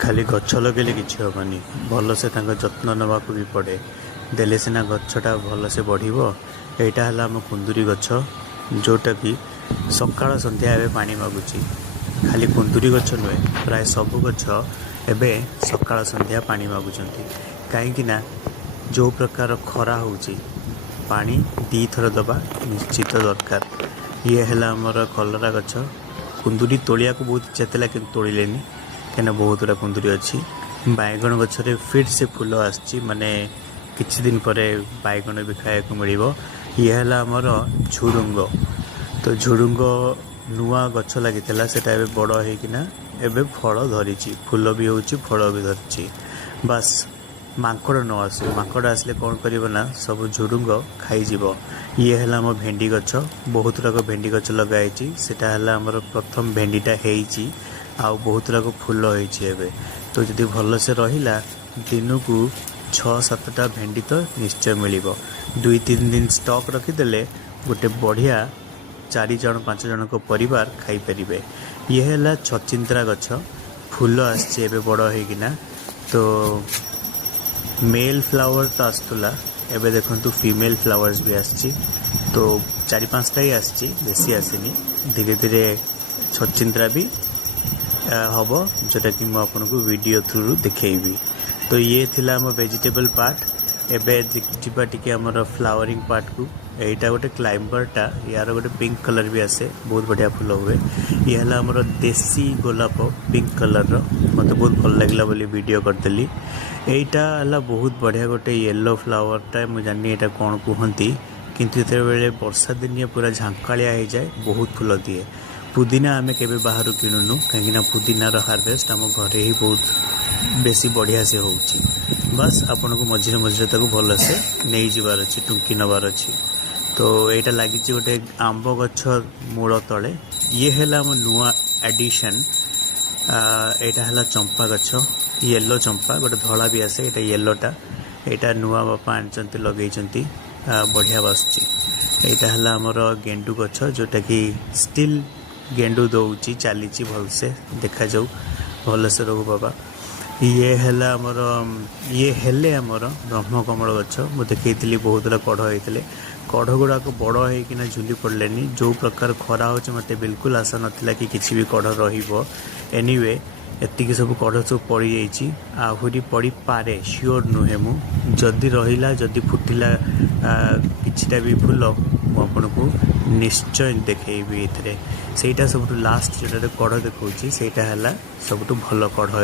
खाली गछ लगे कि हेनी भलसे जत्न नवाक भी पड़े देले सीना गछटा भलसे बढ़। यहाँ है आम कुंदुरी गछ जोटा कि सकाळ संध्या एवं पानी मागुची। खाली कुंदुरी गछ नुहे प्राय सबु गछ एवं सकाळ संध्या पानी मागुचंती कहीं जो प्रकार खरा होची पानी दी थर दबा निश्चित दरकार। ये है आमर कलरा गछ कुंदुरी तोलिया को बहुत इच्छा था कि तोड़ेनि कहीं बहुत गुड़ा कुंदुरी अच्छी। बैगण गछरे फिर से फूल आसची माने किछि दिन पर बैगण भी खाया मिल। ये है आमर झुडुंग तो झुडुंग नुआ गछ लगी सेटा एबे बड़ होइकिना एबे फल धरी फूल भी होची फल भी धरी। बस माकड़ न आस माकड़ आसले कौन करना सब झुडुंग खाईज। ये है आम भेंडी गछ बहुत रक भेंडी गछ लगाई सेटा है आमर प्रथम भेंडीटा होईची आ बहुत रक फूल होईची एबे। तो जदि भल से रहिला दिन को 6-7टा भेंडी तो निश्चय मिल। 2-3 दिन स्टॉक रखीदे गोटे बढ़िया 4 जन 5 जन को परिवार खाई परिबे। ये है छचिंद्रा गछ फूल आसचे बड़ होइकिना। तो मेल फ्लावर तो आसला एबे देखंतु फीमेल फ्लावर्स भी आसची। तो 4-5टा ही आसची बेसी आसीनी। धीरे धीरे छचिंद्रा भी हम जोटा कि मुझे आपको वीडियो थ्रू दिखेबी। तो ये थिला हम वेजिटेबल पार्ट एबे जीवा टिके हमर फ्लावरिंग पार्ट को। एटा गोटे क्लाइंबरटा यार गोटे पिंक कलर भी आसे बहुत बढ़िया फूल हुए। ये है हमर देसी गोलाप पिंक कलर मत बहुत भल लगे बोली वीडियो करदेली। एटा है बहुत बढ़िया गोटे येलो फ्लावरटा मुझे जानी एटा कौन कहती किंतु ये वर्षा दिन पूरा झांकालिया हो जाए बहुत फूल दिए। पुदीना आमे केबे बाहर किणुनु कहीं पुदीनार हार्वेस्ट आम घरे ही बहुत बेसी बढ़िया से होउची। बस आपन को मझे मझे भल से नहीं जबार अच्छी टुंकी नबार अच्छी। तो यहाँ लगी गोटे आंब गछ मूल तले। ये है आम नुआ एडिशन यहाँ है चंपा गछ येलो चंपा गोटे धला भी आसे ये येलोटा यहाँ नुआ बापा आनी लगे बढ़िया बसुची। यहाँ है आमर गेंडु गछ जोटा कि स्टिल गेंडु दौची चली भलसे देखा जाऊ भलसे रहू बाबा। ये है आमर ब्रह्मकमल गछ मुझे देखी बहुत गुड़ा कढ़ होते कढ़ गुड़ाक बड़ होना झुली पड़े। जो प्रकार खरा हो मत बिल्कुल आशा नाला कि किसी भी कढ़ रनिवे एतिक सब कढ़ सब पड़ जाइए आहरी पड़ पारे श्योर नुहे मुझे रहा जदि फुटिला किछिटा भी फूल मुझे को निश्चय देखी ये सब लास्ट जो कढ़ देखा है सब भल कढ़।